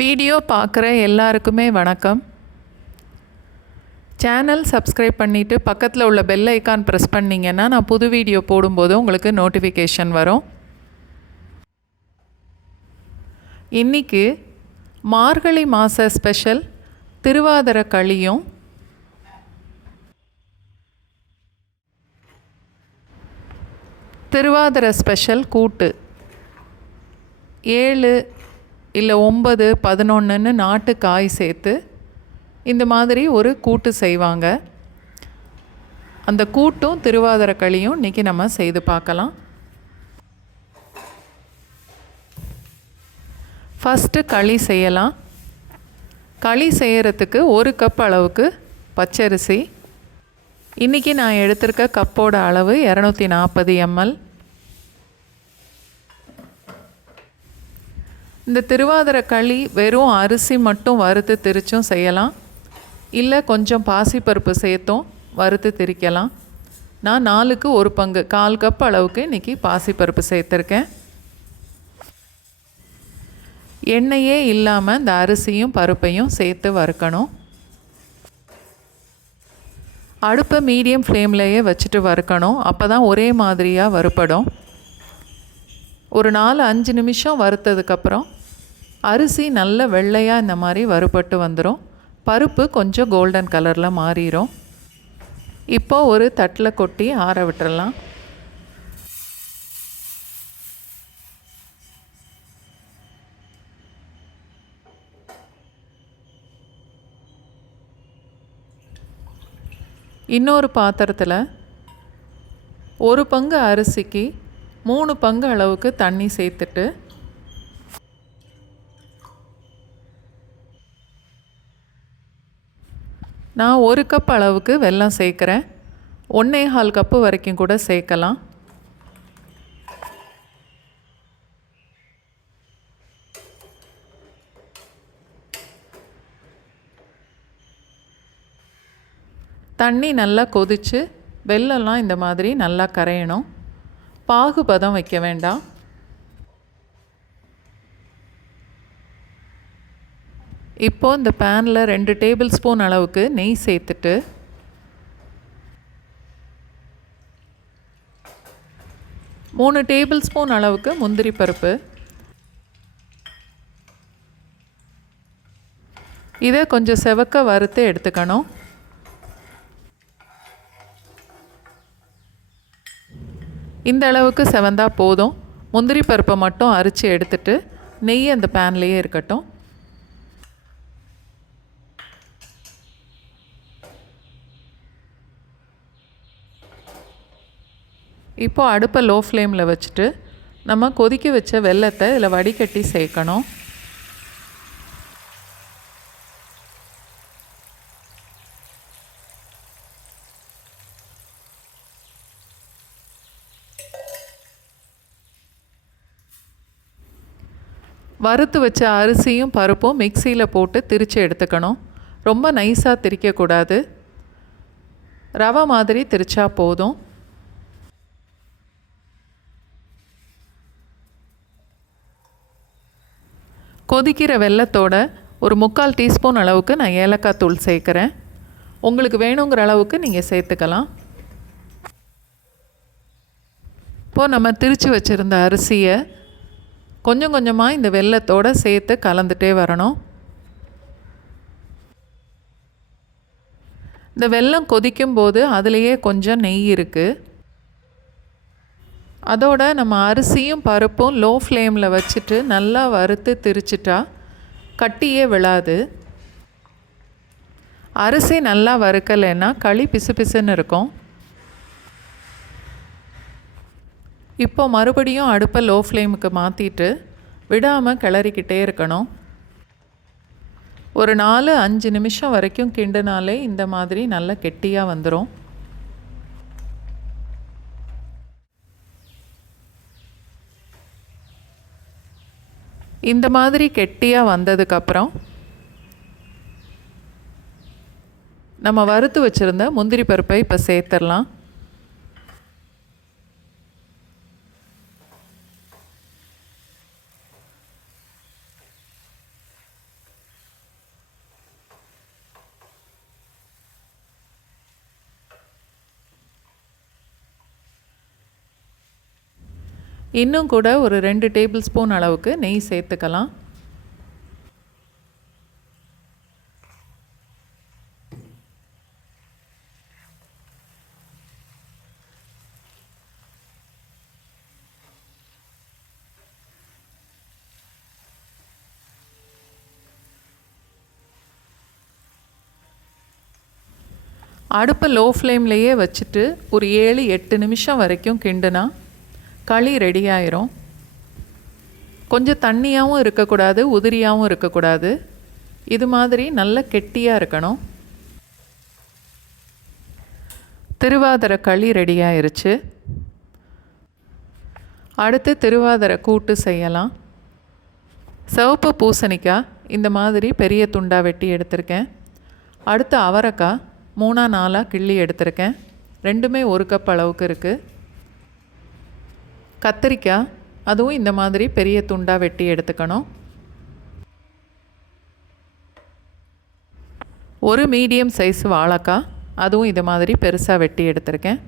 Video பார்க்குற எல்லாருக்குமே வணக்கம். சேனல் சப்ஸ்கிரைப் பண்ணிவிட்டு பக்கத்தில் உள்ள பெல் ஐக்கான் ப்ரெஸ் பண்ணிங்கன்னா நான் புது வீடியோ போடும்போது உங்களுக்கு நோட்டிஃபிகேஷன் வரும். இன்றைக்கி மார்கழி மாத ஸ்பெஷல் திருவாதிர களியும் திருவாதிர ஸ்பெஷல் கூட்டு 7 இல்லை 9, 11ன்னு நாட்டு காய் சேர்த்து இந்த மாதிரி ஒரு கூட்டு செய்வாங்க. அந்த கூட்டும் திருவாதிர களியும் இன்றைக்கி நம்ம செய்து பார்க்கலாம். ஃபஸ்ட்டு களி செய்யலாம். களி செய்கிறதுக்கு 1 கப் அளவுக்கு பச்சரிசி. இன்றைக்கி நான் எடுத்திருக்க கப்போட அளவு 240 ml. இந்த திருவாதிர களி வெறும் அரிசி மட்டும் வறுத்து திரிச்சும் செய்யலாம், இல்லை கொஞ்சம் பாசிப்பருப்பு சேர்த்தும் வறுத்து திரிக்கலாம். நான் 4க்கு 1 பங்கு 1/4 கப் அளவுக்கு இன்றைக்கி பாசிப்பருப்பு சேர்த்துருக்கேன். எண்ணெயே இல்லாமல் இந்த அரிசியும் பருப்பையும் சேர்த்து வறுக்கணும். அடுப்பை மீடியம் ஃப்ளேம்லேயே வச்சுட்டு வறுக்கணும். அப்போ தான் ஒரே மாதிரியாக வறுப்படும். ஒரு 4-5 நிமிஷம் வறுத்ததுக்கப்புறம் அரிசி நல்ல வெள்ளையாக இந்த மாதிரி வறுபட்டு வந்துடும். பருப்பு கொஞ்சம் கோல்டன் கலரில் மாறிடும். இப்போது ஒரு தட்டில் கொட்டி ஆற விட்டுறலாம். இன்னொரு பாத்திரத்தில் 1 பங்கு அரிசிக்கு 3 பங்கு அளவுக்கு தண்ணி சேர்த்துட்டு நான் 1 கப் அளவுக்கு வெல்லம் சேர்க்குறேன். 1.25 கப்பு வரைக்கும் கூட சேர்க்கலாம். தண்ணி நல்லா கொதித்து வெல்லம்லாம் இந்த மாதிரி நல்லா கரையணும். பாகுபதம் வைக்க வேண்டாம். இப்போது இந்த பேனில் 2 டேபிள் ஸ்பூன் அளவுக்கு நெய் சேர்த்துட்டு மூணு டேபிள் ஸ்பூன் அளவுக்கு முந்திரி பருப்பு, இதை கொஞ்சம் செவக்க வறுத்து எடுத்துக்கணும். இந்த அளவுக்கு செவந்தா போதும். முந்திரி பருப்பை மட்டும் அரித்து எடுத்துட்டு நெய் அந்த பேன்லேயே இருக்கட்டும். இப்போது அடுப்பை லோ ஃப்ளேமில் வச்சுட்டு நம்ம கொதிக்க வச்ச வெல்லத்தை இதில் வடிகட்டி சேர்க்கணும். வறுத்து வச்ச அரிசியும் பருப்பும் மிக்சியில் போட்டு திரித்து எடுத்துக்கணும். ரொம்ப நைஸாக திரிக்கக்கூடாது. ரவை மாதிரி திரிச்சா போதும். கொதிக்கிற வெல்லத்தோட ஒரு 3/4 டீஸ்பூன் அளவுக்கு நான் ஏலக்காய் தூள் சேர்க்குறேன். உங்களுக்கு வேணுங்கிற அளவுக்கு நீங்கள் சேர்த்துக்கலாம். இப்போது நம்ம திரித்து வச்சுருந்த அரிசியை கொஞ்சம் கொஞ்சமாக இந்த வெல்லத்தோடு சேர்த்து கலந்துகிட்டே வரணும். இந்த வெல்லம் கொதிக்கும்போது அதுலேயே கொஞ்சம் நெய் இருக்குது. அதோட நம்ம அரிசியும் பருப்பும் லோ ஃப்ளேமில் வச்சுட்டு நல்லா வறுத்து திரிச்சிட்டா கட்டியே விழாது. அரிசி நல்லா வறுக்கலைன்னா களி பிசு பிசுன்னு இருக்கும். இப்போ மறுபடியும் அடுப்பை லோ ஃப்ளேமுக்கு மாற்றிட்டு விடாமல் கிளறிக்கிட்டே இருக்கணும். ஒரு 4-5 நிமிஷம் வரைக்கும் கிண்டுனாலே இந்த மாதிரி நல்லா கெட்டியாக வந்துடும். இந்த மாதிரி கெட்டியாக வந்ததுக்கப்புறம் நம்ம வறுத்து வச்சுருந்த முந்திரி பருப்பை இப்போ சேர்த்துடலாம். இன்னும் கூட ஒரு 2 டேபிள் ஸ்பூன் அளவுக்கு நெய் சேர்த்துக்கலாம். அடுப்பை லோ ஃப்ளேம்லேயே வச்சுட்டு ஒரு 7-8 நிமிஷம் வரைக்கும் கிண்டுனா களி ரெடி ஆயிரும். கொஞ்சம் தண்ணியாகவும் இருக்கக்கூடாது, உதிரியாகவும் இருக்கக்கூடாது. இது மாதிரி நல்ல கெட்டியாக இருக்கணும். திருவாதிரை களி ரெடி ஆயிருச்சு. அடுத்து திருவாதிரை கூட்டு செய்யலாம். சிவப்பு பூசணிக்காய் இந்த மாதிரி பெரிய துண்டாக வெட்டி எடுத்திருக்கேன். அடுத்து அவரைக்காய் 3-4 கிள்ளி எடுத்திருக்கேன். ரெண்டுமே 1 கப் அளவுக்கு இருக்குது. கத்திரிக்காய் அதுவும் இந்த மாதிரி பெரிய துண்டாக வெட்டி எடுத்துக்கணும். ஒரு மீடியம் சைஸ் வாழைக்காய் அதுவும் இது மாதிரி பெருசாக வெட்டி எடுத்திருக்கேன்.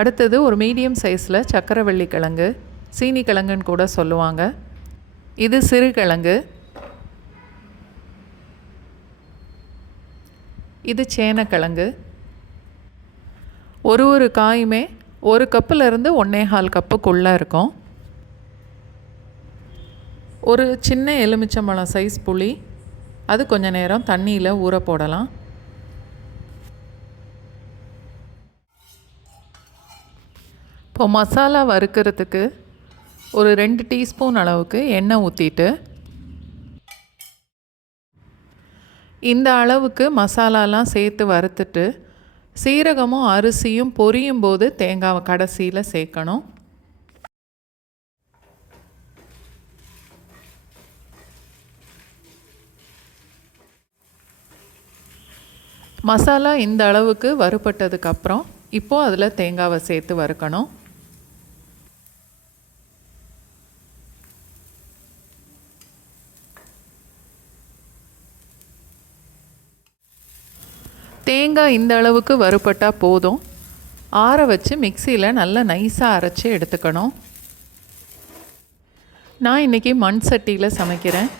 அடுத்தது ஒரு மீடியம் சைஸில் சக்கரவள்ளி கிழங்கு, சீனி கிழங்குன்னு கூட சொல்லுவாங்க. இது சிறு கிழங்கு. இது சேனக்கிழங்கு. ஒரு காயுமே 1 கப்புலேருந்து 1.25 கப்புக்குள்ளே இருக்கும். ஒரு சின்ன எலுமிச்சம்பழம் சைஸ் புளி, அது கொஞ்சம் நேரம் தண்ணியில் ஊற போடலாம். இப்போ மசாலா வறுக்கிறதுக்கு ஒரு 2 டீஸ்பூன் அளவுக்கு எண்ணெய் ஊற்றிட்டு இந்த அளவுக்கு மசாலாலாம் சேர்த்து வறுத்துட்டு சீரகமும் அரிசியும் பொரியும் போது தேங்காவை கடைசியில் சேர்க்கணும். மசாலா இந்த அளவுக்கு வறுபட்டதுக்கப்புறம் இப்போது அதில் தேங்காவை சேர்த்து வறுக்கணும். தேங்காய் இந்த அளவுக்கு வறுபட்டால் போதும். ஆற வச்சு மிக்சியில் நல்லா நைஸாக அரைச்சி எடுத்துக்கணும். நான் இன்றைக்கி மண் சட்டியில் சமைக்கிறேன்.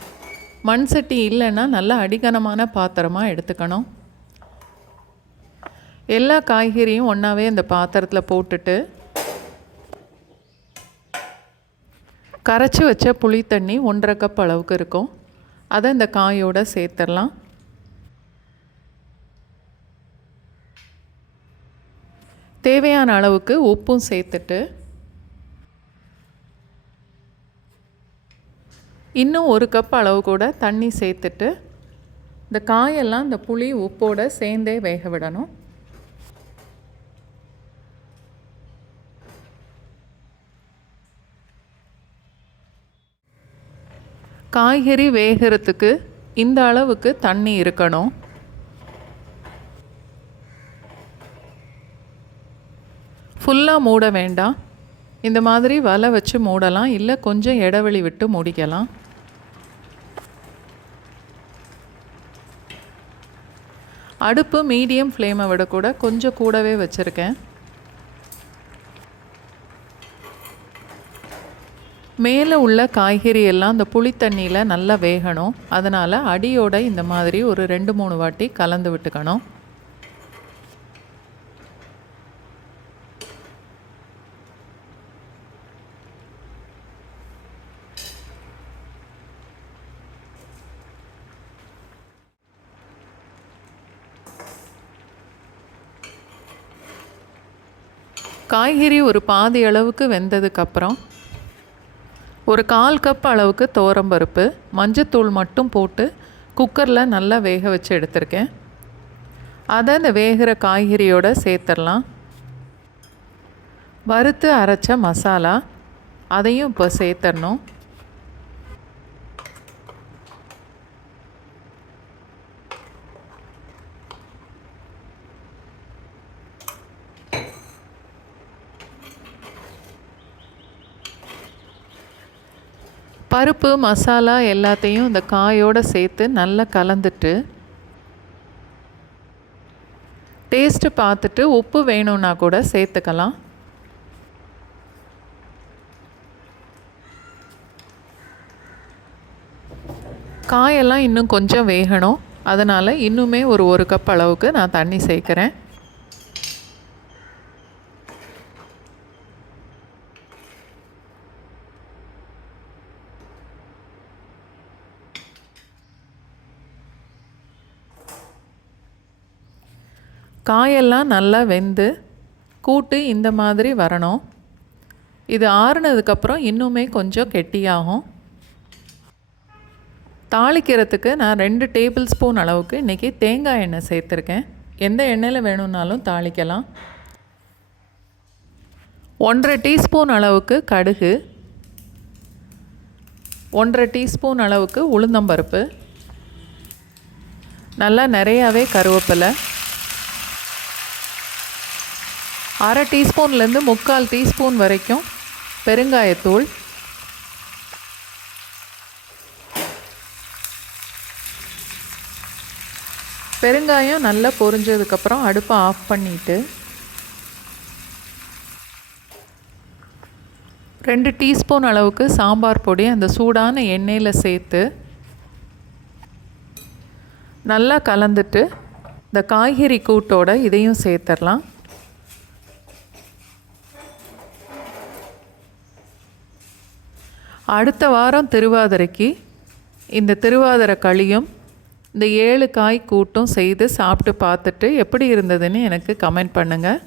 மண் சட்டி இல்லைன்னா நல்லா அடிகனமான பாத்திரமாக எடுத்துக்கணும். எல்லா காய்கறியும் ஒன்றாவே அந்த பாத்திரத்தில் போட்டுட்டு கரைச்சி வச்ச புளி தண்ணி 1.5 கப் அளவுக்கு இருக்கும். அதை இந்த காயோடு சேர்த்துடலாம். தேவையான அளவுக்கு உப்பும் சேர்த்துட்டு இன்னும் 1 கப் அளவு கூட தண்ணி சேர்த்துட்டு இந்த காயெல்லாம் இந்த புளி உப்போடு சேர்ந்தே வேக விடணும். காய்கறி வேகிறதுக்கு இந்த அளவுக்கு தண்ணி இருக்கணும். ஃபுல்லாக மூட வேண்டாம். இந்த மாதிரி வலை வச்சு மூடலாம், இல்லை கொஞ்சம் இடைவெளி விட்டு மூடிக்கலாம். அடுப்பு மீடியம் ஃப்ளேமை விட கூட கொஞ்சம் கூடவே வச்சுருக்கேன். மேலே உள்ள காய்கறி எல்லாம் அந்த புளி தண்ணியில் நல்லா வேகணும். அதனால் அடியோட இந்த மாதிரி ஒரு 2-3 வாட்டி கலந்து விட்டுக்கணும். காய்கறி ஒரு பாதி அளவுக்கு வெந்ததுக்கப்புறம் ஒரு 1/4 கப் அளவுக்கு துவரம்பருப்பு, மஞ்சத்தூள் மட்டும் போட்டு குக்கரில் நல்லா வேக வச்சு எடுத்திருக்கேன். அதை இந்த வேகிற காய்கறியோடு சேர்த்துடலாம். வறுத்து அரைச்ச மசாலா அதையும் இப்போ சேர்த்துடணும். பருப்பு மசாலா எல்லாத்தையும் இந்த காயோடு சேர்த்து நல்லா கலந்துட்டு டேஸ்ட்டு பார்த்துட்டு உப்பு வேணும்னா கூட சேர்த்துக்கலாம். காயெல்லாம் இன்னும் கொஞ்சம் வேகணும். அதனால் இன்னுமே ஒரு கப் அளவுக்கு நான் தண்ணி சேர்க்குறேன். காயெல்லாம் நல்லா வெந்து கூட்டு இந்த மாதிரி வரணும். இது ஆறுனதுக்கப்புறம் இன்னுமே கொஞ்சம் கெட்டியாகும். தாளிக்கிறதுக்கு நான் 2 டேபிள் ஸ்பூன் அளவுக்கு இன்றைக்கி தேங்காய் எண்ணெய் சேர்த்துருக்கேன். எந்த எண்ணெயில் வேணும்னாலும் தாளிக்கலாம். 1.5 டீஸ்பூன் அளவுக்கு கடுகு, 1.5 டீஸ்பூன் அளவுக்கு உளுந்தம்பருப்பு, நல்லா நிறையாவே கருவேப்பிலை, 1/2 டீஸ்பூன்லேருந்து 3/4 டீஸ்பூன் வரைக்கும் பெருங்காயத்தூள், பெருங்காயம் நல்லா பொரிஞ்சதுக்கப்புறம் அடுப்பை ஆஃப் பண்ணிவிட்டு 2 டீஸ்பூன் அளவுக்கு சாம்பார் பொடி அந்த சூடான எண்ணெயில் சேர்த்து நல்லா கலந்துட்டு இந்த காய்கறி கூட்டோட இதையும் சேர்த்துடலாம். அடுத்த வாரம் திருவாதிரைக்கு இந்த திருவாதிரை களியும் இந்த 7 காய் கூட்டும் செய்து சாப்பிட்டு பார்த்துட்டு எப்படி இருந்ததுன்னு எனக்கு கமெண்ட் பண்ணுங்கள்.